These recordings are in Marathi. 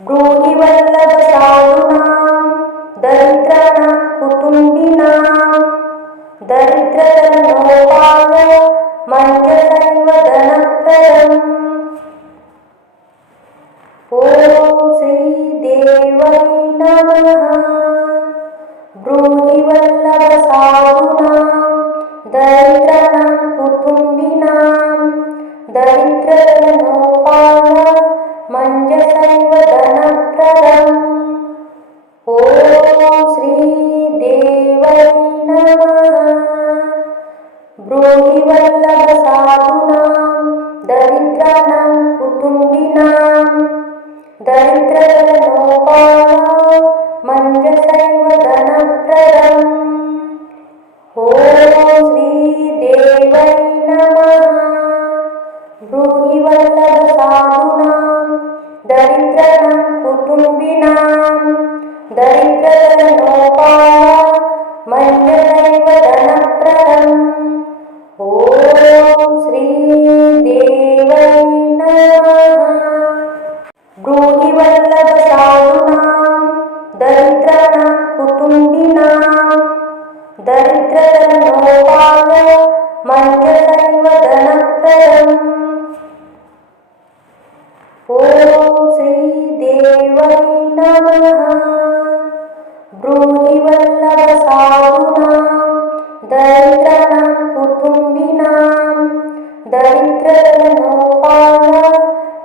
ब्रूहि वल्लभ साधूनां दरिद्राणां कुटुम्बिनां दरिद्रतरनोपाय मञ्जसैव धनप्रदम्। ॐ श्रीदेवै नमः। ब्रूहि वल्लभ साधूनां दरिद्राणां कुटुम्बिनां दरिद्रतरनोपाय मञ्जसैव धनप्रदम्। ॐ श्रीदेवै नमः। ब्रूहि वल्लभ साधूनां दरिद्राणां कुटुम्बिनां दरिद्रतरनोपाय मञ्जसैव धनप्रदम्। ॐ श्रीदेवै नमः। ब्रूहि वल्लभ साधूनां दरिद्राणां कुटुम्बिनां दरिद्रतरनोपाय मञ्जसैव धनप्रदम्। ॐ श्रीदेवै नमः। ब्रूहि वल्लभ साधूनां दरिद्राणां कुटुम्बिनां दरिद्रतरनोपाय मञ्जसैव धनप्रदम्। ॐ श्रीदेवै नमः। ब्रूहि वल्लभ साधूनां दरिद्राणां कुटुम्बिनां दरिद्रतरनोपाय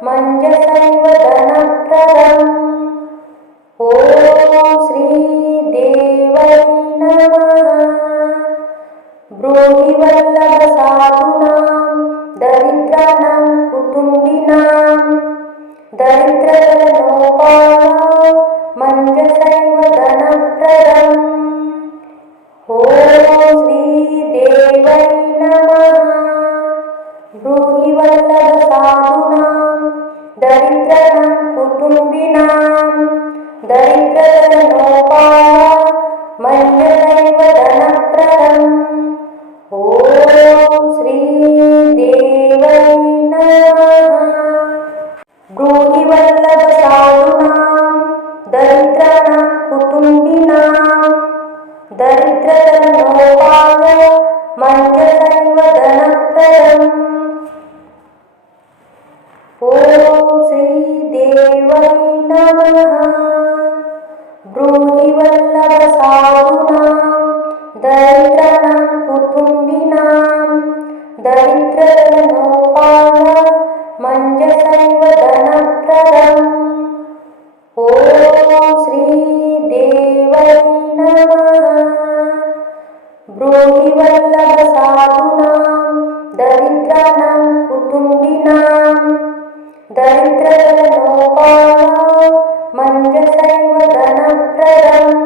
मञ्जसैव धनप्रदम्। ॐ श्रीदेवै नमः। ब्रूहि वल्लभ साधूनां दरिद्राणां कुटुम्बिनां दरिद्रतरनोपाय मञ्जसैव धनप्रदम्। ॐ श्रीदेवै नमः। ब्रूहि वल्लभ साधूनां दरिद्राणां कुटुम्बिनां दरिद्रतरनोपाय मञ्जसैव धनप्रदम्। ॐ श्रीदेवै नमः। ब्रूहि वल्लभ साधूनां दरिद्राणां कुटुम्बिनां दरिद्रतरनोपाय मञ्जसैव धनप्रदम्। ॐ श्रीदेवै नमः। ब्रूहि वल्लभ साधूनां दरिद्राणां कुटुम्बिनां दरिद्रतरनोपाय मञ्जसैव धनप्रदम्। ॐ श्रीदेवै नमः। ब्रूहि वल्लभ साधूनां दरिद्राणां कुटुम्बिनां दरिद्रतरनोपाय मञ्जसैव धनप्रदम्।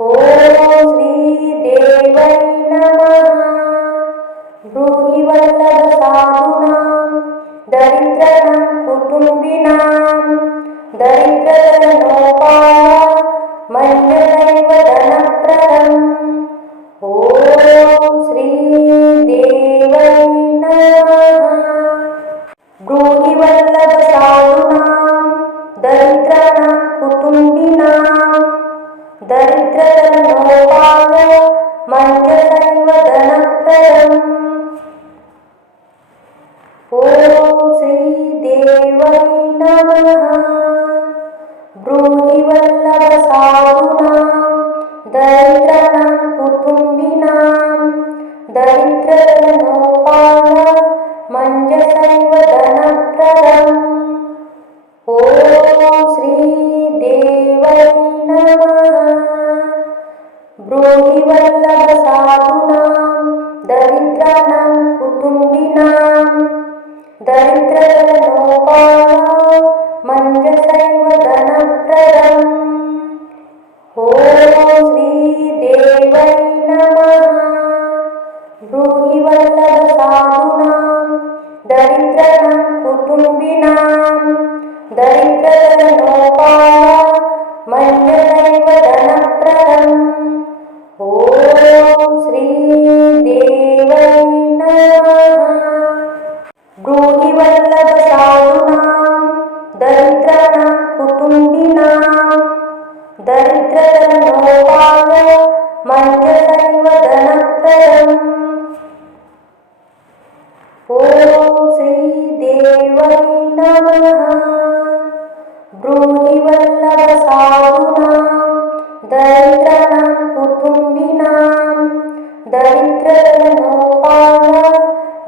ॐ श्रीदेवै नमः। ब्रूहि वल्लभ साधूनां दरिद्राणां कुटुम्बिनां दरिद्रतरनोपाय मञ्जसैव धनप्रदम्। ॐ श्रीदेवै नमः। ब्रूहि वल्लभ साधूनां दरिद्राणां कुटुम्बिनां दरिद्रतरनोपाय मञ्जसैव धनप्रदम्। ॐ श्रीदेवै नमः। ब्रूहि वल्लभ साधूनां दरिद्राणां कुटुम्बिनां दरिद्रतरनोपाय मञ्जसैव धनप्रदम्। ॐ श्रीदेवै नमः। ब्रूहि वल्लभ साधूनां दरिद्राणां कुटुम्बिनां दरिद्रतरनोपाय मञ्जसैव धनप्रदम्। ॐ श्रीदेवै नमः। ब्रूहि वल्लभ साधूनां दरिद्राणां कुटुम्बिनां दरिद्रतरनोपाय मञ्जसैव धनप्रदम्। ॐ श्रीदेवै नमः। ब्रूहि वल्लभ साधूनां दरिद्राणां ब्रूहि वल्लभसाधूनां दरिद्राणां कुटुम्बिनां दरिद्रतनोपाय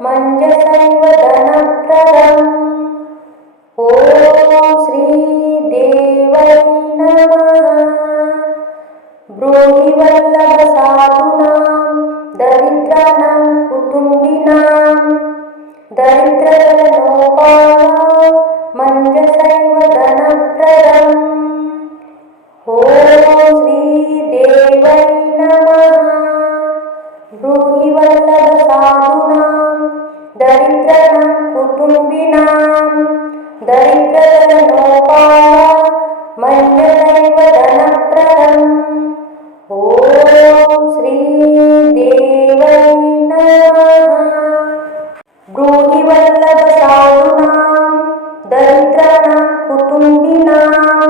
मञ्जसैव धनप्रदम्। ॐ श्रीदेवै नमः। ब्रूहि वल्लभसाधूनां दरिद्राणां कुटुम्बिनां दरिद्रतनोपाय मञ्जसैव धनप्रदम्। ॐ श्रीदेवै नमः। ब्रूहि वल्लभसाधूनां दरिद्राणां कुटुम्बिनां दरिद्रतनोपाय मञ्जसैव धनप्रदम्। ॐ श्रीदेवै नमः। ब्रूहि वल्लभसाधूनां दरिद्राणां कुटुम्बिनां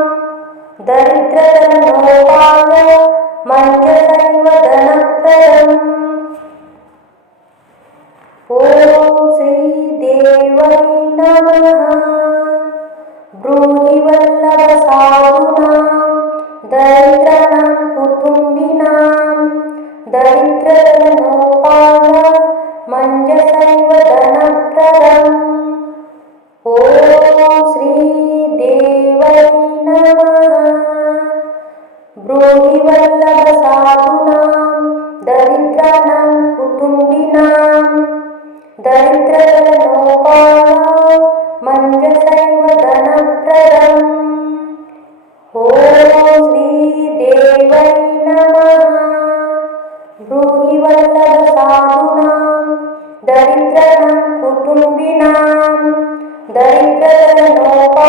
दरिद्रतनोपाय मञ्जसैव धनप्रदम्। ॐ श्रीदेवै नमः। ब्रूहि वल्लभसाधूनां दरिद्राणां कुटुम्बिनां दरिद्रतनोपाय मञ्जसैव धनप्रदम्। ॐ श्रीदेवै नमः। ब्रूहि वल्लभसाधूनां दरिद्राणां कुटुम्बिनां दरिद्रतनोपाय मञ्जसैव धनप्रदम्। ॐ श्रीदेवै नमः। ब्रूहि वल्लभसाधूनां दरिद्राणां कुटुम्बिनां दरिद्रतनोपाय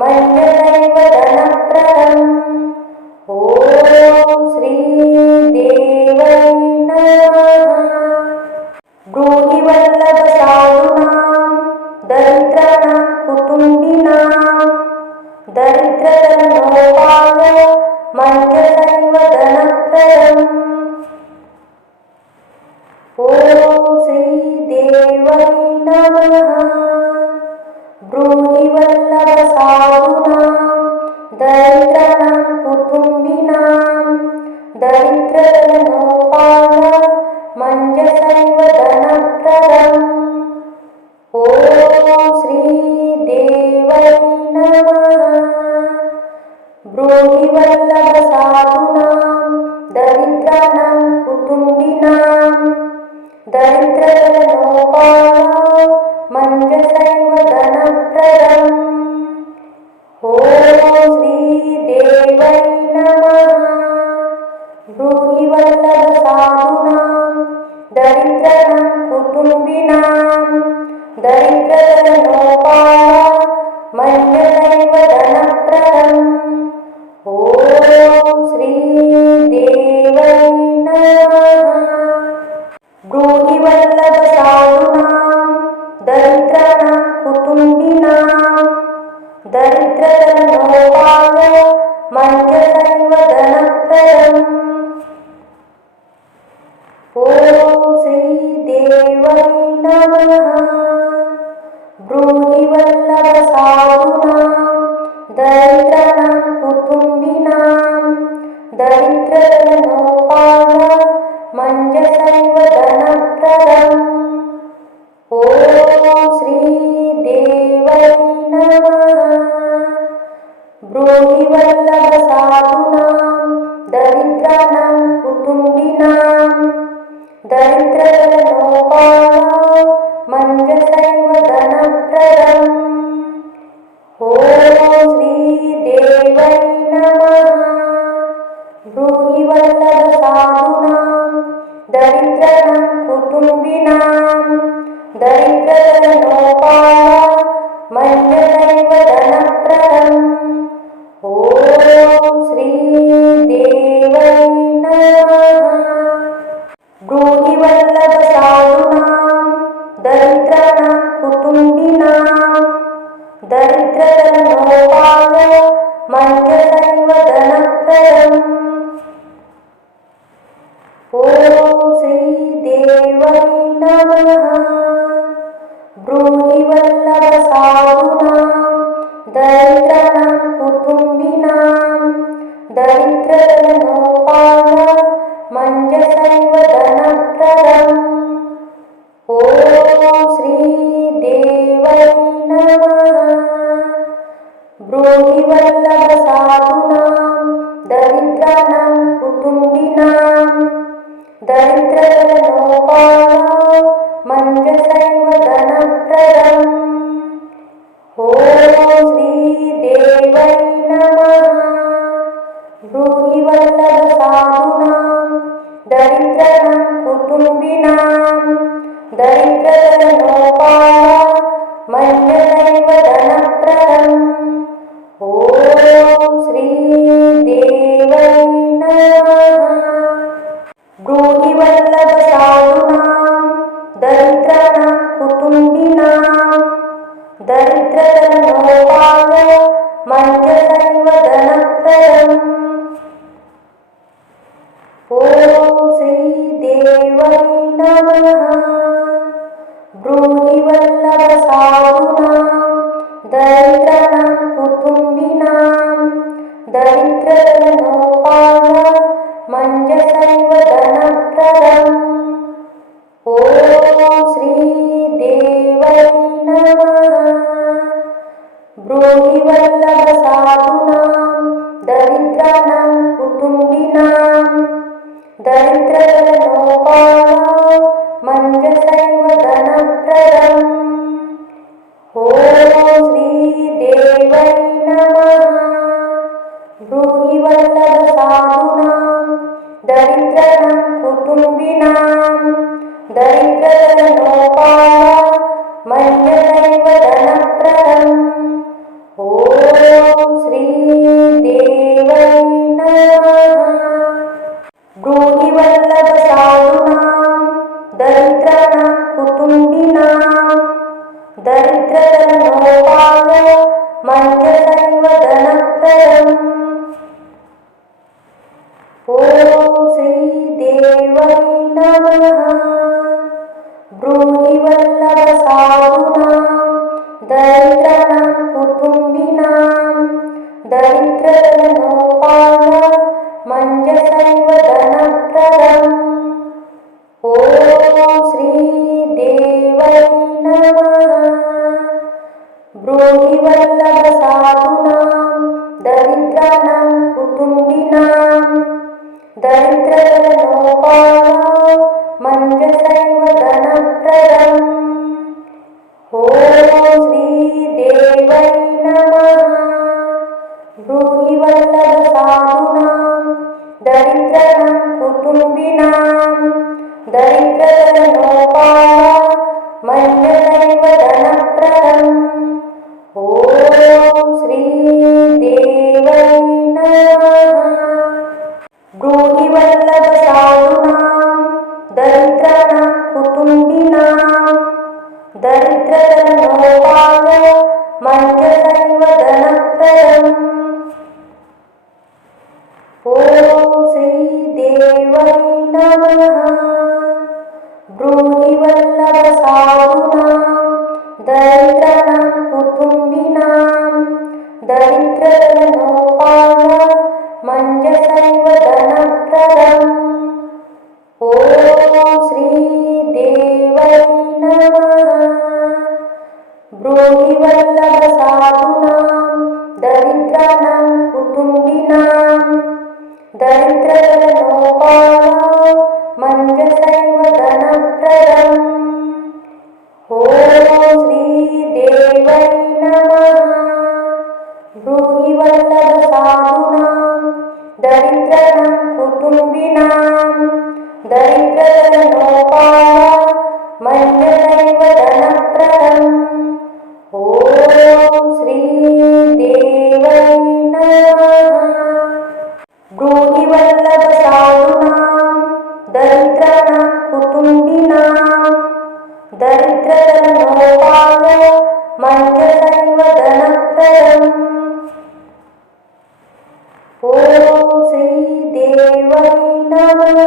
मञ्जसैव धनप्रदम्। ॐ श्रीदेवै नमः। ब्रूहि वल्लभसाधूनां दरिद्राणां कुटुम्बिनां दरिद्रतनोपाय मञ्जसैव धनप्रदम्। ॐ श्रीदेवै नमः। ब्रूहि वल्लभसाधूनां दरिद्राणां कुटुम्बिनां दरिद्रतनोपाय मञ्जसैव धनप्रदम्। ॐ श्रीदेवै नमः। ब्रूहि वल्लभसाधूनां दरिद्राणां कुटुम्बिनां दरिद्रतनोपाय मञ्जसैव धनप्रदम्। ॐ श्रीदेवै नमः। ब्रूहि वल्लभसाधूनां दरिद्राणां कुटुम्बिनां दरिद्रतनोपाय मञ्जसैव धनप्रदम्। ॐ श्रीदेवै नमः। ब्रूहि वल्लभसाधूनां दरिद्राणां कुटुम्बिनां दरिद्रतनोपाय मञ्जसैव धनप्रदम्। ॐ श्रीदेवै नमः। ब्रूहि वल्लभसाधूनां दरिद्राणां कुटुम्बिनां दरिद्रतनोपाय मञ्जसैव धनप्रदम्। ॐ श्रीदेवै नमः। ब्रूहि वल्लभसाधूनां दरिद्राणां कुटुम्बिनां दरिद्रतनोपाय मञ्जसैव धनप्रदम्। ॐ श्रीदेवै नमः। ब्रूहि वल्लभसाधूनां दरिद्राणां कुटुम्बिनां दरिद्रतनोपाय मञ्जसैव धनप्रदम्। ॐ श्रीदेवै नमः। ब्रूहि वल्लभसाधूनां दरिद्राणां कुटुम्बिनां दरिद्रतनोपाय मञ्जसैव धनप्रदम्। ॐ श्रीदेवै नमः। ब्रूहि वल्लभसाधूनां दरिद्राणां ब्रूहि वल्लभसाधूनां दरिद्राणां कुटुम्बिनां दरिद्रदलनोपायां मञ्जसैव धनप्रदम्। ॐ श्रीदेवै नमः। ब्रूहि वल्लभसाधूनां दरिद्राणां कुटुम्बिनां दरिद्रदलनोपायां मञ्जसैव धनप्रदम्। ॐ श्रीदेवै नमः। ब्रूहि वल्लभसाधूनां दरिद्राणां कुटुम्बिनां दरिद्रदलनोपायां मञ्जसैव धनप्रदम्। ॐ श्रीदेवै नमः। ब्रूहि वल्लभसाधूनां दरिद्राणां कुटुम्बिनां दरिद्रदलनोपायां मञ्जसैव धनप्रदम्। ॐ श्रीदेवै नमः। ब्रूहि वल्लभसाधूनां दरिद्राणां कुटुम्बिनां दरिद्रदलनोपायां मञ्जसैव धनप्रदम्। ॐ श्रीदेवै नमः। ब्रूहि वल्लभसाधूनां दरिद्राणां कुटुम्बिनां दरिद्रदलनोपायां मञ्जसैव धनप्रदम्। ॐ श्रीदेवै नमः। ब्रूहि वल्लभसाधूनां दरिद्राणां कुटुम्बिनां दरिद्रदलनोपायां मञ्जसैव धनप्रदम्। ॐ श्रीदेवै नमः। ब्रूहि वल्लभसाधूनां दरिद्राणां कुटुम्बिनां दरिद्रदलनोपायां मञ्जसैव धनप्रदम्। ॐ श्रीदेवै नमः। ब्रूहि वल्लभसाधूनां दरिद्राणां कुटुम्बिनां दरिद्रदलनोपायां मञ्जसैव धनप्रदम्। ॐ श्रीदेवै नमः। ब्रूहि वल्लभसाधूनां दरिद्राणां कुटुम्बिनां दरिद्रदलनोपायां मञ्जसैव धनप्रदम्। ॐ श्रीदेवै नमः। ब्रूहि वल्लभसाधूनां दरिद्राणां कुटुम्बिनां दरिद्रदलनोपायां मञ्जसैव धनप्रदम्। ॐ श्रीदेवै नमः। ब्रूहि वल्लभसाधूनां दरिद्राणां कुटुम्बिनां दरिद्रदलनोपायां मञ्जसैव धनप्रदम्। ॐ श्रीदेवै नमः। ब्रूहि वल्लभसाधूनां दरिद्राणां कुटुम्बिनां दरिद्रदलनोपायां मञ्जसैव धनप्रदम्। ॐ श्रीदेवै नमः। ब्रूहि वल्लभसाधूनां दरिद्राणां कुटुम्बिनां दरिद्रदलनोपायां मञ्जसैव धनप्रदम्। ॐ श्रीदेवै नमः। ब्रूहि वल्लभसाधूनां दरिद्राणां कुटुम्बिनां दरिद्रदलनोपायां मञ्जसैव धनप्रदम्। ॐ श्रीदेवै नमः।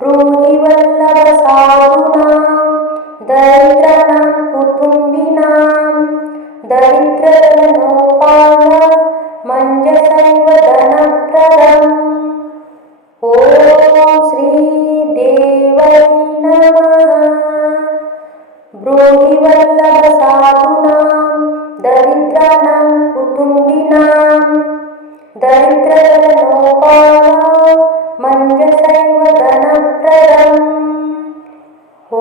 ब्रूहि वल्लभसाधूनां दरिद्राणां कुटुम्बिनां दरिद्रदलनोपायां मञ्जसैव धनप्रदम्। ॐ श्रीदेवै नमः। ब्रूहि वल्लभसाधूनां दरिद्राणां दरिद्राणां कुटुम्बिनां दरिद्रतरनोपायमञ्जसैव धनप्रदम् ॐ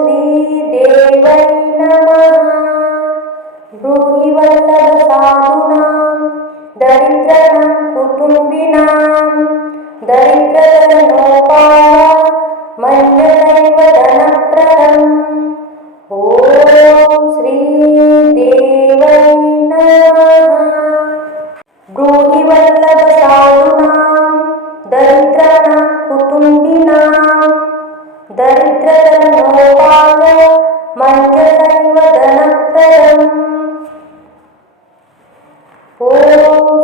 श्रीदेवै नमः ब्रूहि वल्लभसाधूनां दरिद्राणां कुटुम्बिनां दरिद्रतरनोपायमञ्जसैव धनप्रदम् ॐ श्रीदेवै नमः ब्रूहि वल्लभसाधूनां दरिद्राणां कुटुम्बिनां दरिद्रतरनोपायमञ्जसैव धनप्रदम् ॐ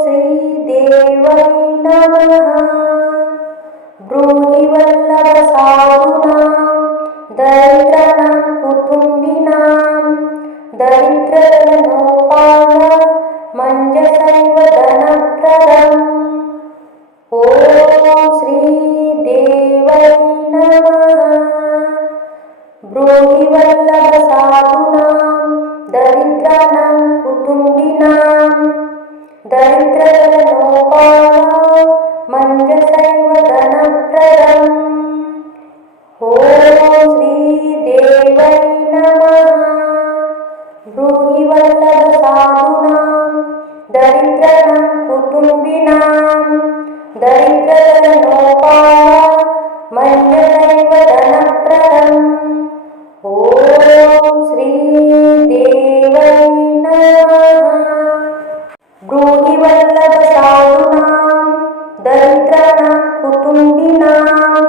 श्रीदेवै नमः ब्रूहि वल्लभसाधूनां दरिद्राणां कुटुम्बिनां दरिद्रतरनोपायमञ्जसैव धनप्रदम् ॐ श्रीदेवै नमः ब्रूहि वल्लभसाधूनां दरिद्राणां कुटुम्बिनां दरिद्रतरनोपायमञ्जसैव धनप्रदम् ॐ श्रीदेवै नमः ब्रूहि वल्लभसाधूनां दरिद्राणां कुटुम्बिनां दरिद्रतरनोपायमञ्जसैव धनप्रदम् ॐ श्रीदेवै नमः ब्रूहि वल्लभसाधूनां दरिद्राणां कुटुम्बिनां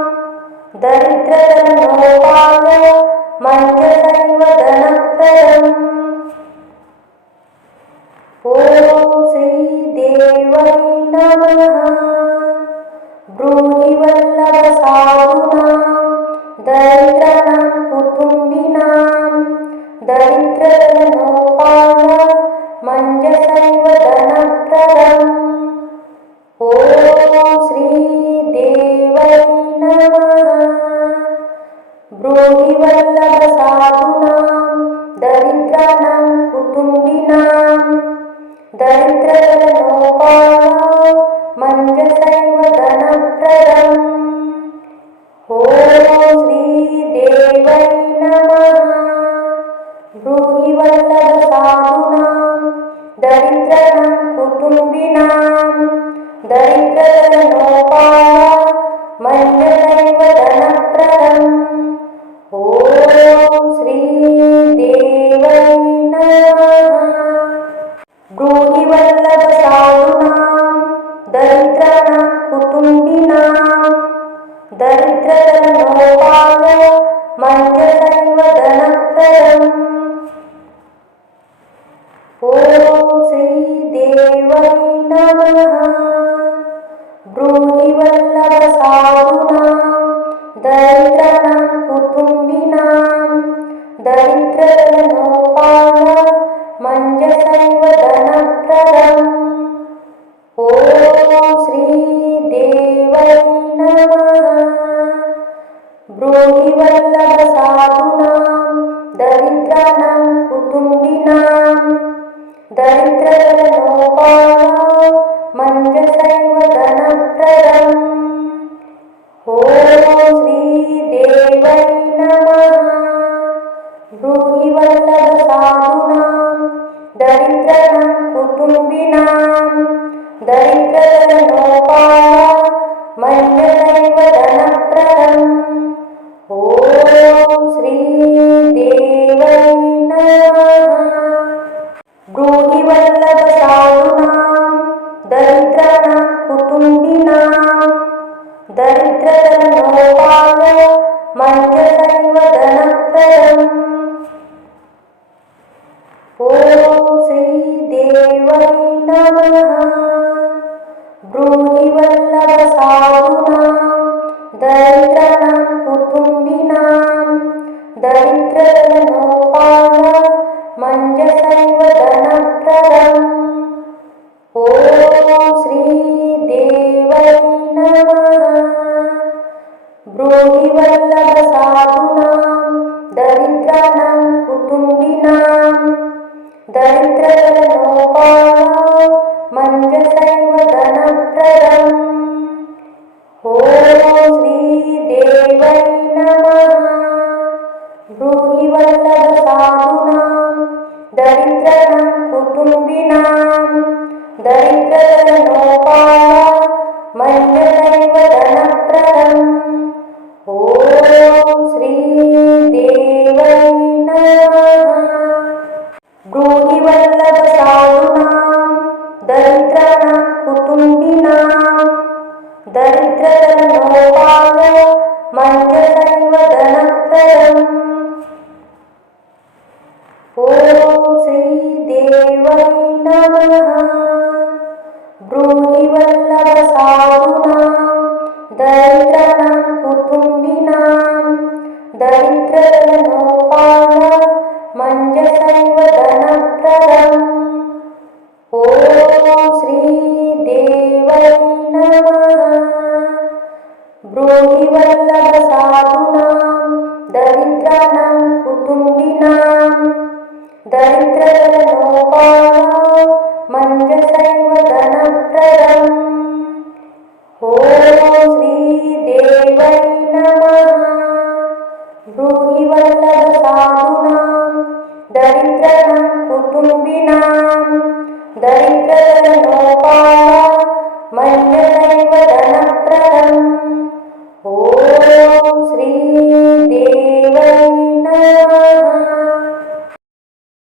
दरिद्रतरनोपायमञ्जसैव धनप्रदम् ॐ श्रीदेवै नमः ब्रूहि वल्लभसाधूनां दरिद्राणां कुटुम्बिनां दरिद्रतरनोपायमञ्जसैव धनप्रदम् ॐ श्रीदेवै नमः ब्रूहि वल्लभसाधूनां दरिद्राणां कुटुम्बिनां दरिद्रतरनोपायमञ्जसैव धनप्रदम् ॐ श्रीदेवै नमः ब्रूहि वल्लभसाधूनां दरिद्राणां कुटुम्बिनां दरिद्रतरनोपायमञ्जसैव धनप्रदम् ॐ श्रीदेवै नमः ब्रूहि वल्लभसाधूनां दरिद्राणां कुटुम्बिनां दरिद्रतरनोपायमञ्जसैव धनप्रदम् ॐ श्रीदेवै नमः ब्रूहि वल्लभसाधूनां दरिद्राणां कुटुम्बिनां दरिद्रतरनोपायमञ्जसैव धनप्रदम् ॐ श्रीदेवै नमः ब्रूहि वल्लभसाधूनां दरिद्राणां कुटुम्बिनां दरिद्रतरनोपायमञ्जसैव धनप्रदम् ॐ श्रीदेवै नमः ब्रूहि वल्लभसाधूनां दरिद्राणां कुटुम्बिनां दरिद्रतरनोपायमञ्जसैव धनप्रदम् ॐ श्रीदेवै नमः ब्रूहि वल्लभसाधूनां दरिद्राणां कुटुम्बिनां दरिद्रतरनोपायमञ्जसैव धनप्रदम् ॐ श्रीदेवै नमः ब्रूहि वल्लभसाधूनां दरिद्राणां कुटुम्बिनां दरिद्रतरनोपायमञ्जसैव धनप्रदम् ॐ श्रीदेवै नमः ब्रूहि वल्लभसाधूनां दरिद्राणां कुटुम्बिनां दरिद्रतरनोपायमञ्जसैव दरिद्रतरनोपाय मन्यसैव धनप्रदम् ॐ श्री देवै नमः ब्रूहि वल्लभ साधूनां दरिद्राणां कुटुम्बिनां दरिद्रतरनोपाय मन्यसैव धनप्रदम् ॐ श्री देवै नमः ब्रूहि वल्लभ साधूनां दरिद्राणां कुटुम्बिनां दरिद्रतरनोपाय मन्यसैव धनप्रदम् ॐ श्री देवै नमः ब्रूहि वल्लभ साधूनां दरिद्राणां कुटुम्बिनां दरिद्रतरनोपाय मन्यसैव धनप्रदम् ॐ श्री देवै नमः ब्रूहि वल्लभ साधूनां दरिद्राणां कुटुम्बिनां दरिद्रतरनोपाय